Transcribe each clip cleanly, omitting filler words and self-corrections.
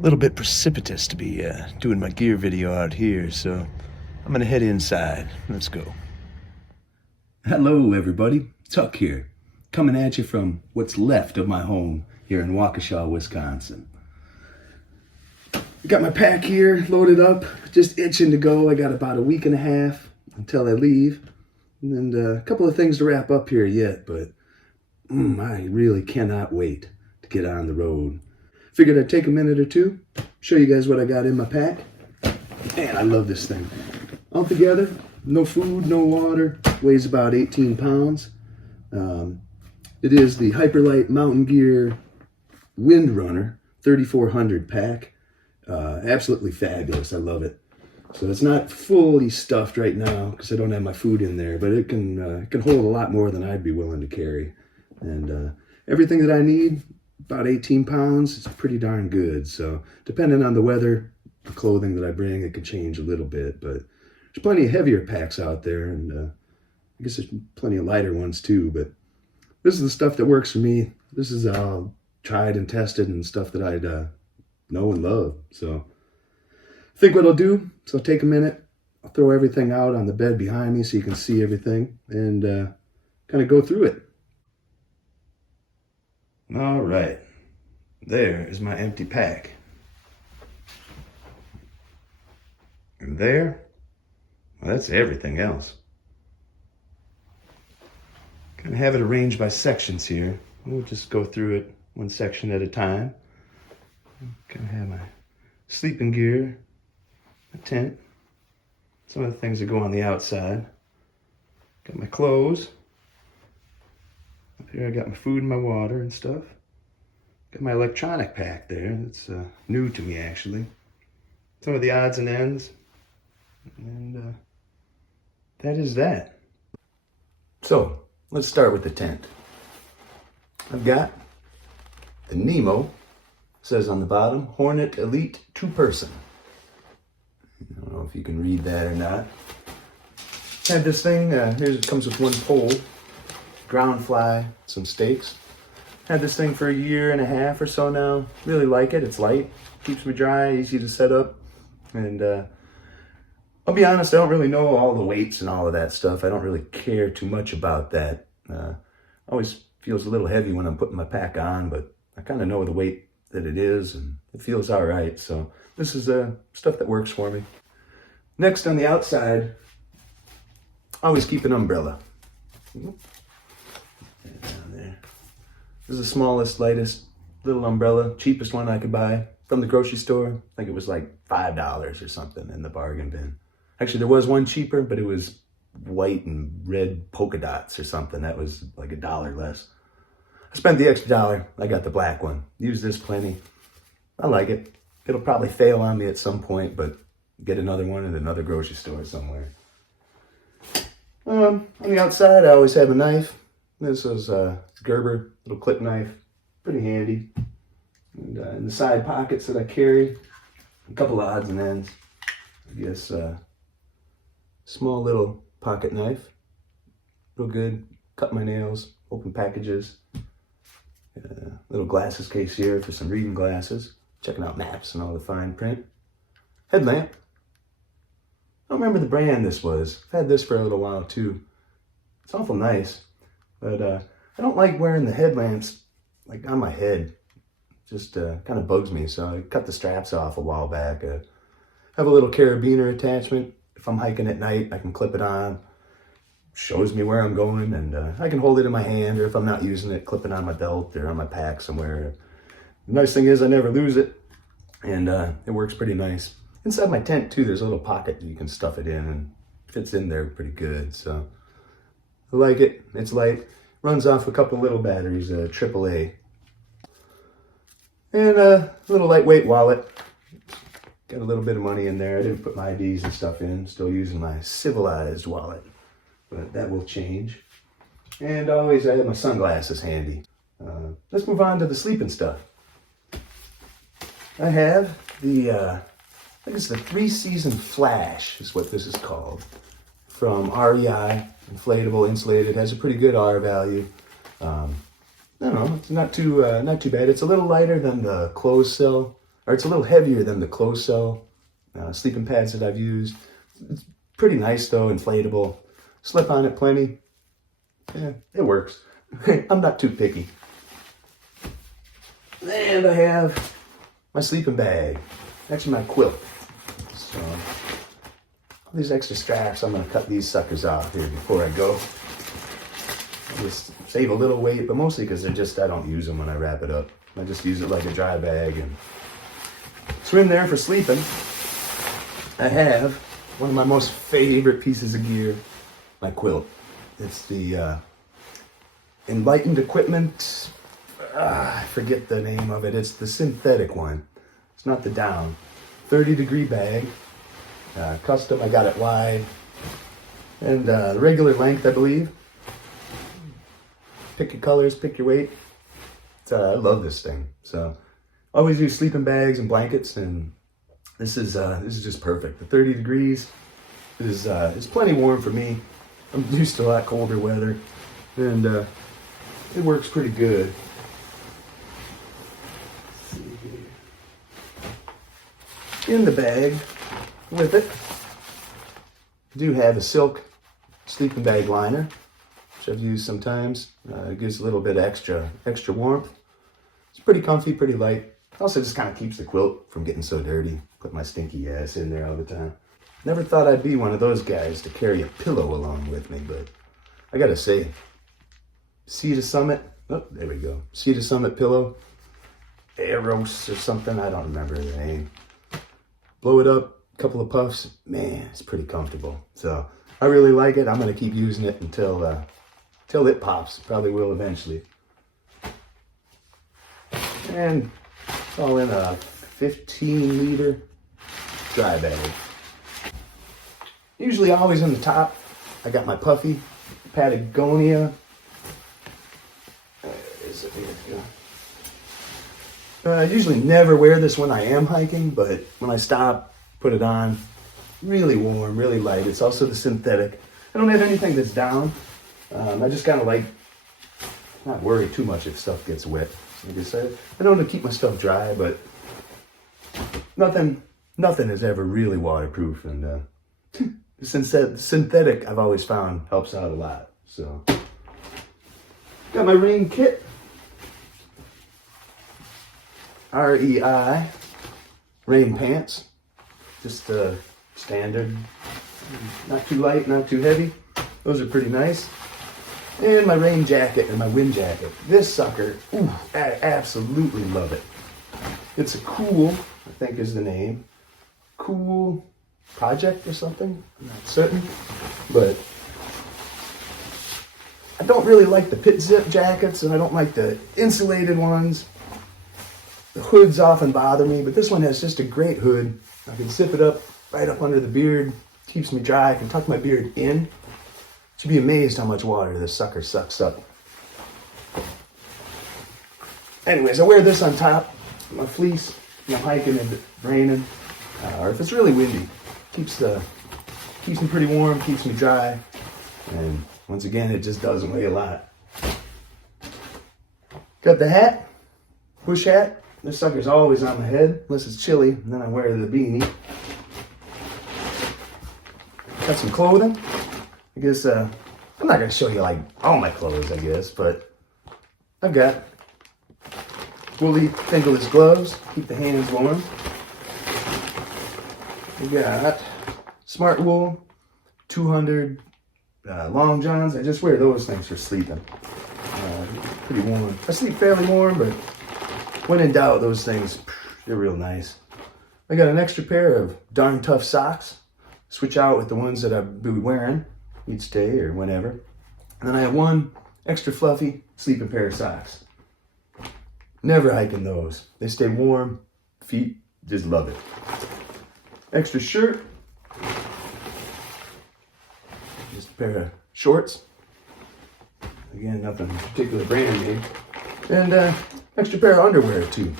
a little bit precipitous to be doing my gear video out here, so I'm gonna head inside. Let's go. Hello everybody, Tuck here, coming at you from what's left of my home here in Waukesha, Wisconsin. Got my pack here loaded up, just itching to go. I got about a week and a half until I leave, and a couple of things to wrap up here yet, but I really cannot wait to get on the road. Figured I'd take a minute or two, show you guys what I got in my pack. Man, I love this thing. Altogether, no food, no water, weighs about 18 pounds. It is the Hyperlight Mountain Gear Windrunner 3400 pack. Absolutely fabulous, I love it. So it's not fully stuffed right now because I don't have my food in there, but it can hold a lot more than I'd be willing to carry. And everything that I need, about 18 pounds, it's pretty darn good. So depending on the weather, the clothing that I bring, it could change a little bit, but there's plenty of heavier packs out there, and I guess there's plenty of lighter ones too, but this is the stuff that works for me. This is all tried and tested and stuff that I'd know and love. So I think what I'll do is I'll take a minute, I'll throw everything out on the bed behind me so you can see everything, and kind of go through it. All right, there is my empty pack. And there, well, that's everything else. Kind of have it arranged by sections here. We'll just go through it one section at a time. Kind of have my sleeping gear, my tent, some of the things that go on the outside. Got my clothes. Up here I got my food and my water and stuff. Got my electronic pack there. That's new to me actually. Some of the odds and ends. And that is that. So let's start with the tent. I've got the Nemo, says on the bottom, Hornet Elite 2-person. I don't know if you can read that or not. Had this thing, here's it comes with one pole, ground fly, some stakes. Had this thing for a year and a half or so now. Really like it. It's light, keeps me dry, easy to set up. And I'll be honest, I don't really know all the weights and all of that stuff. I don't really care too much about that. Always feels a little heavy when I'm putting my pack on, but I kind of know the weight that it is, and it feels all right. So this is stuff that works for me. Next, on the outside, always keep an umbrella. Down there. This is the smallest, lightest little umbrella, cheapest one I could buy from the grocery store. I think it was like $5 or something in the bargain bin. Actually, there was one cheaper, but it was white and red polka dots or something. That was like $1 less. I spent the extra $1. I got the black one. Use this plenty. I like it. It'll probably fail on me at some point, but get another one at another grocery store somewhere. On the outside, I always have a knife. This is a Gerber little clip knife. Pretty handy. And in the side pockets that I carry, a couple of odds and ends. I guess small little pocket knife. Real good. Cut my nails, open packages. Little glasses case here for some reading glasses. Checking out maps and all the fine print. Headlamp. I don't remember the brand this was. I've had this for a little while too. It's awful nice. But I don't like wearing the headlamps like on my head. Just kind of bugs me, so I cut the straps off a while back. Have a little carabiner attachment. If I'm hiking at night, I can clip it on. Shows me where I'm going, and I can hold it in my hand, or if I'm not using it, clip it on my belt or on my pack somewhere. The nice thing is I never lose it, and it works pretty nice. Inside my tent too, there's a little pocket you can stuff it in, and it fits in there pretty good. So I like it. It's light. Runs off a couple little batteries, AAA. And a little lightweight wallet. Got a little bit of money in there. I didn't put my IDs and stuff in. Still using my civilized wallet, but that will change. And always I have my sunglasses handy. Let's move on to the sleeping stuff. I have the, I think it's the 3-season Flash is what this is called. From REI, inflatable, insulated, has a pretty good R value. I don't know, it's not too bad. It's a little lighter than the closed cell, or it's a little heavier than the closed cell sleeping pads that I've used. It's pretty nice though, inflatable. Slip on it plenty. Yeah, it works. I'm not too picky. And I have my sleeping bag, actually my quilt. So all these extra straps, I'm gonna cut these suckers off here before I go. Just save a little weight, but mostly because I don't use them when I wrap it up. I just use it like a dry bag. And so in there for sleeping, I have one of my most favorite pieces of gear, my quilt. It's the Enlightened Equipment, I forget the name of it. It's the synthetic one. It's not the down. 30-degree bag, custom. I got it wide and regular length, I believe. Pick your colors, pick your weight. I love this thing. So always use sleeping bags and blankets, and this is just perfect. The 30 degrees is plenty warm for me. I'm used to a lot colder weather, and it works pretty good. Let's see here. In the bag with it, I do have a silk sleeping bag liner, which I've used sometimes. It gives a little bit extra warmth. It's pretty comfy, pretty light. Also just kind of keeps the quilt from getting so dirty. Put my stinky ass in there all the time. Never thought I'd be one of those guys to carry a pillow along with me, but I gotta say, Sea to Summit, oh, there we go. Sea to Summit pillow, Eros or something, I don't remember the name. Blow it up, a couple of puffs, man, it's pretty comfortable. So I really like it. I'm gonna keep using it until it pops. Probably will eventually. And it's all in a 15-liter dry bag. Usually always on the top, I got my puffy Patagonia. I usually never wear this when I am hiking, but when I stop, put it on. Really warm, really light. It's also the synthetic. I don't have anything that's down. I just kind of like not worry too much if stuff gets wet. Like I said, I don't want to keep my stuff dry, but nothing is ever really waterproof, and the synthetic I've always found helps out a lot. So got my rain kit, REI rain pants, just standard, not too light, not too heavy. Those are pretty nice. And my rain jacket and my wind jacket. This sucker, ooh, I absolutely love it. It's a Cool, I think is the name. Cool Project or something, I'm not certain. But I don't really like the pit zip jackets, and I don't like the insulated ones. The hoods often bother me, but this one has just a great hood. I can zip it up right up under the beard, keeps me dry. I can tuck my beard in. You'd be amazed how much water this sucker sucks up. Anyways, I wear this on top, my fleece, when I'm hiking and raining, or if it's really windy. Keeps me pretty warm, keeps me dry, and once again, it just doesn't weigh a lot. Got the hat, bush hat. This sucker's always on my head, unless it's chilly, and then I wear the beanie. Got some clothing. I guess, I'm not going to show you like all my clothes, I guess, but I've got woolly fingerless gloves, keep the hands warm. We got Smart Wool 200 long johns. I just wear those things for sleeping. Pretty warm. I sleep fairly warm, but when in doubt, those things, they're real nice. I got an extra pair of darn tough socks. Switch out with the ones that I'll be wearing each day or whenever. And then I have one extra fluffy sleeping pair of socks. Never hiking those. They stay warm. Feet just love it. Extra shirt. Just a pair of shorts. Again, nothing particular brand name. And extra pair of underwear too.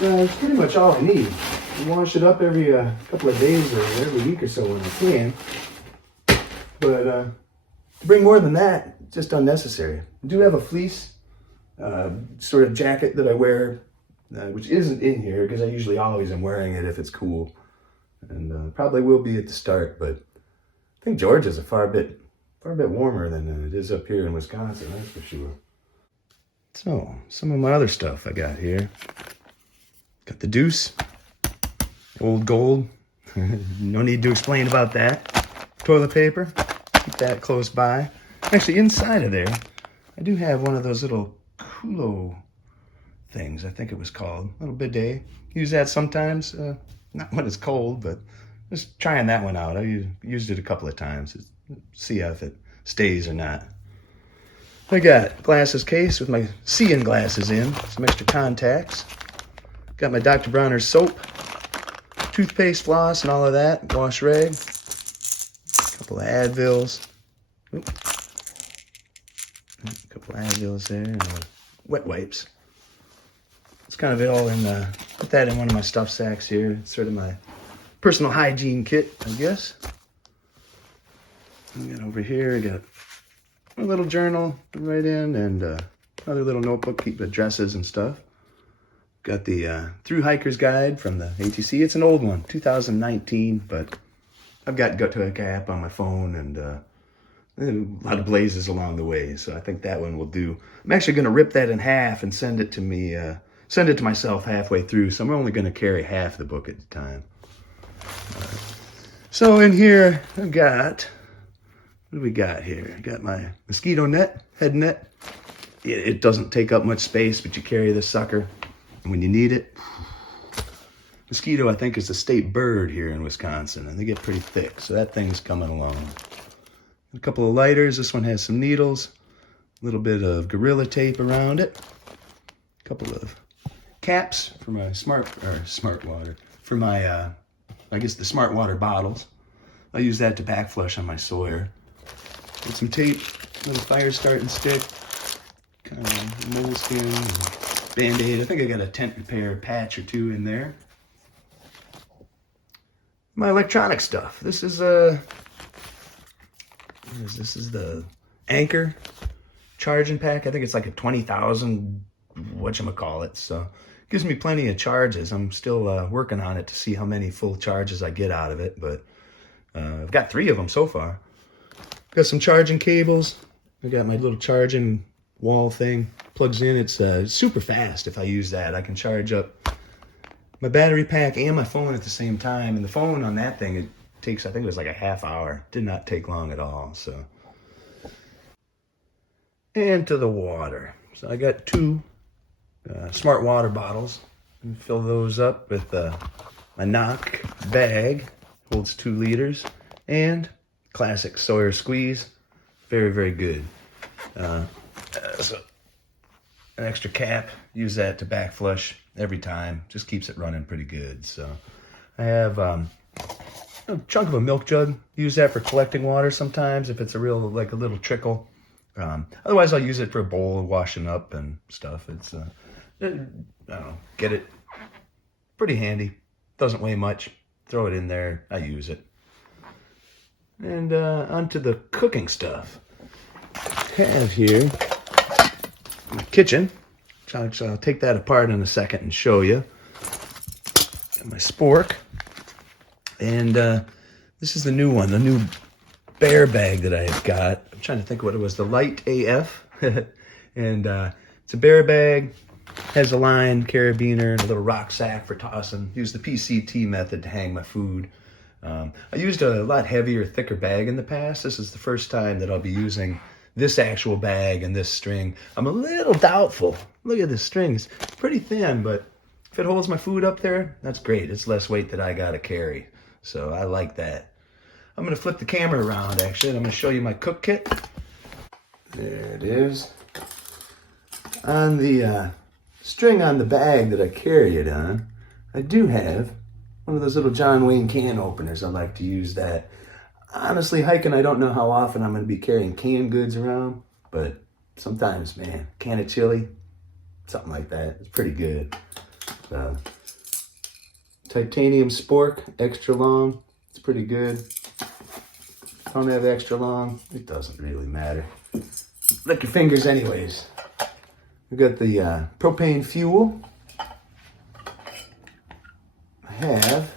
That's pretty much all I need. I wash it up every couple of days or every week or so when I can. But to bring more than that, just unnecessary. I do have a fleece sort of jacket that I wear which isn't in here because I usually always am wearing it if it's cool. And probably will be at the start, but I think Georgia's a far bit warmer than it is up here in Wisconsin, that's for sure. So, some of my other stuff I got here. Got the Deuce, old gold. No need to explain about that. Toilet paper, keep that close by. Actually, inside of there, I do have one of those little culo things, I think it was called. Little bidet. Use that sometimes, not when it's cold, but just trying that one out. I used it a couple of times. See if it stays or not. I got glasses case with my seeing glasses in, some extra contacts. Got my Dr. Bronner's soap, toothpaste, floss, and all of that. Wash rag. A couple of Advils. Oop. A couple of Advils there. And wet wipes. It's kind of it all in, put that in one of my stuff sacks here. It's sort of my personal hygiene kit, I guess. And over here, I got a little journal to write in and another little notebook, keep addresses and stuff. Got the thru-hiker's guide from the ATC. It's an old one, 2019, but I've got GoToEK app on my phone and a lot of blazes along the way, so I think that one will do. I'm actually going to rip that in half and send it to myself halfway through, so I'm only going to carry half the book at a time. So in here, I've got, what do we got here? I got my mosquito net, head net. It doesn't take up much space, but you carry this sucker. And when you need it, mosquito, I think, is the state bird here in Wisconsin, and they get pretty thick, so that thing's coming along. A couple of lighters. This one has some needles, a little bit of Gorilla Tape around it, a couple of caps for my smart water, for my, I guess the smart water bottles. I use that to back flush on my Sawyer. Get some tape, little fire starting stick, kind of moleskin, Band-Aid. I think I got a tent repair patch or two in there. My electronic stuff. This is the Anchor charging pack. I think it's like a 20,000 whatchamacallit. So it gives me plenty of charges. I'm still working on it to see how many full charges I get out of it, but I've got 3 of them so far. Got some charging cables. I got my little charging wall thing. Plugs in. It's super fast if I use that. I can charge up my battery pack and my phone at the same time. And the phone on that thing, it takes, I think it was like a half hour. Did not take long at all. So, and to the water. So I got 2 smart water bottles. And fill those up with my knock bag. Holds 2 liters. And classic Sawyer squeeze. Very, very good. So an extra cap, use that to back flush every time. Just keeps it running pretty good. So I have a chunk of a milk jug. Use that for collecting water sometimes if it's a real, like a little trickle. Otherwise I'll use it for a bowl of washing up and stuff. It's, I don't know, get it pretty handy. Doesn't weigh much. Throw it in there. I use it. And onto the cooking stuff. I have here kitchen. So I'll take that apart in a second and show you. Got my spork. And this is the new one, the new bear bag that I have got. I'm trying to think what it was, the Light AF. And it's a bear bag, has a line, carabiner, and a little rock sack for tossing. Use the PCT method to hang my food. I used a lot heavier, thicker bag in the past. This is the first time that I'll be using this actual bag and this string. I'm a little doubtful. Look at this string. It's pretty thin, but if it holds my food up there, that's great. It's less weight that I gotta carry. So I like that. I'm gonna flip the camera around actually, and I'm gonna show you my cook kit. There it is. On the string on the bag that I carry it on, I do have one of those little John Wayne can openers. I like to use that. Honestly, hiking, I don't know how often I'm going to be carrying canned goods around, but sometimes, man, can of chili, something like that. It's pretty good. Titanium spork, extra long. It's pretty good. If I don't have extra long, it doesn't really matter. Lick your fingers anyways. We've got the propane fuel. I have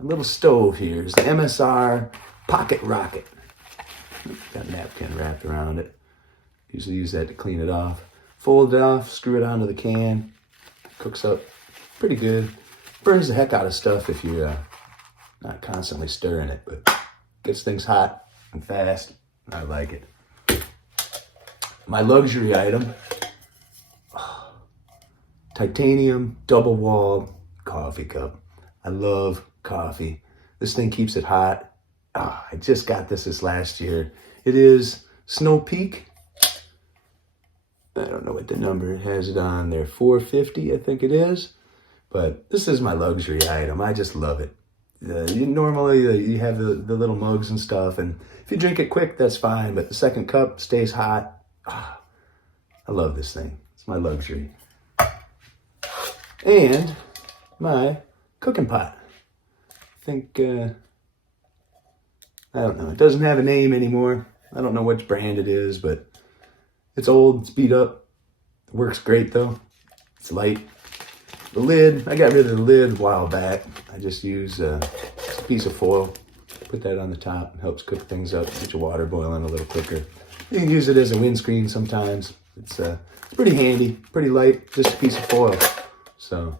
a little stove here. It's the MSR Pocket Rocket. Got a napkin wrapped around it. Usually use that to clean it off. Fold it off, screw it onto the can. Cooks up pretty good. Burns the heck out of stuff if you're not constantly stirring it, but gets things hot and fast. I like it. My luxury item, titanium double-walled coffee cup. I love coffee. This thing keeps it hot. I just got this last year. It is Snow Peak. I don't know what the number it has it on there. 450, I think it is. But this is my luxury item. I just love it. Normally you have the little mugs and stuff, and if you drink it quick, that's fine. But the second cup stays hot. I love this thing. It's my luxury. And my cooking pot. I think, I don't know. It doesn't have a name anymore. I don't know which brand it is, but it's old, it's beat up. It works great though. It's light. The lid, I got rid of the lid a while back. I just use a piece of foil. Put that on the top. It helps cook things up, get your water boiling a little quicker. You can use it as a windscreen sometimes. It's pretty handy, pretty light, just a piece of foil. So,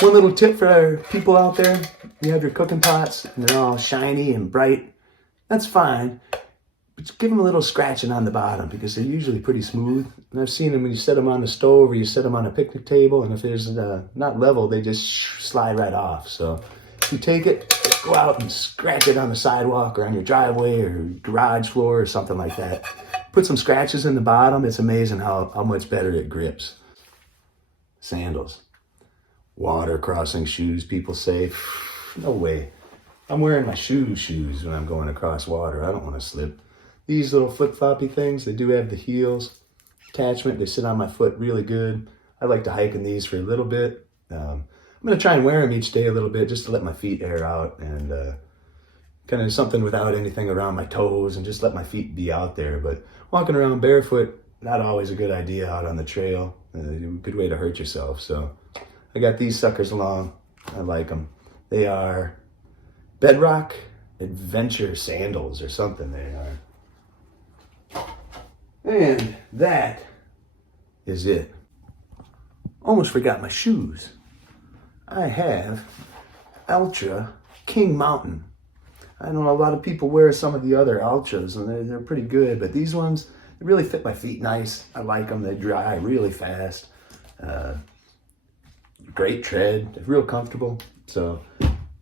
one little tip for our people out there. You have your cooking pots and they're all shiny and bright. That's fine. But give them a little scratching on the bottom because they're usually pretty smooth. And I've seen them when you set them on the stove or you set them on a picnic table, and if there's not level, they just slide right off. So if you take it, go out and scratch it on the sidewalk or on your driveway or garage floor or something like that. Put some scratches in the bottom. It's amazing how much better it grips. Sandals. Water crossing shoes, people say. No way. I'm wearing my shoes when I'm going across water. I don't want to slip. These little flip-floppy things, they do have the heels attachment. They sit on my foot really good. I like to hike in these for a little bit. I'm going to try and wear them each day a little bit just to let my feet air out and kind of something without anything around my toes and just let my feet be out there. But walking around barefoot, not always a good idea out on the trail. A good way to hurt yourself. So I got these suckers along. I like them. They are Bedrock Adventure Sandals or something they are. And that is it. Almost forgot my shoes. I have Ultra King Mountain. I know a lot of people wear some of the other Ultras and they're pretty good, but these ones, they really fit my feet nice. I like them. They dry really fast. Great tread. They're real comfortable. So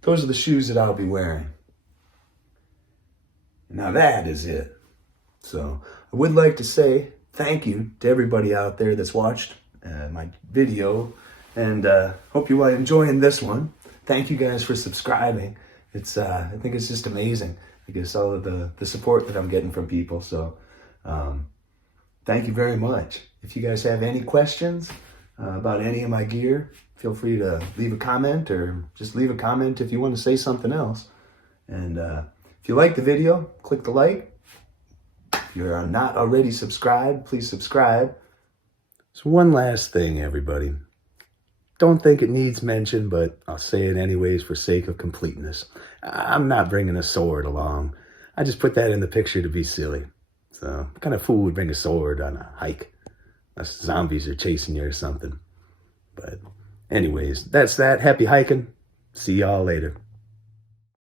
those are the shoes that I'll be wearing. Now that is it. So I would like to say thank you to everybody out there that's watched my video, and hope you are enjoying this one. Thank you guys for subscribing. It's I think it's just amazing. I guess all of the support that I'm getting from people. So thank you very much. If you guys have any questions about any of my gear, feel free to leave a comment or just leave a comment if you want to say something else. And if you like the video, click the like. If you are not already subscribed, please subscribe. So one last thing, everybody. Don't think it needs mention, but I'll say it anyways for sake of completeness. I'm not bringing a sword along. I just put that in the picture to be silly. So what kind of fool would bring a sword on a hike? Unless zombies are chasing you or something. But anyways, that's that. Happy hiking. See y'all later.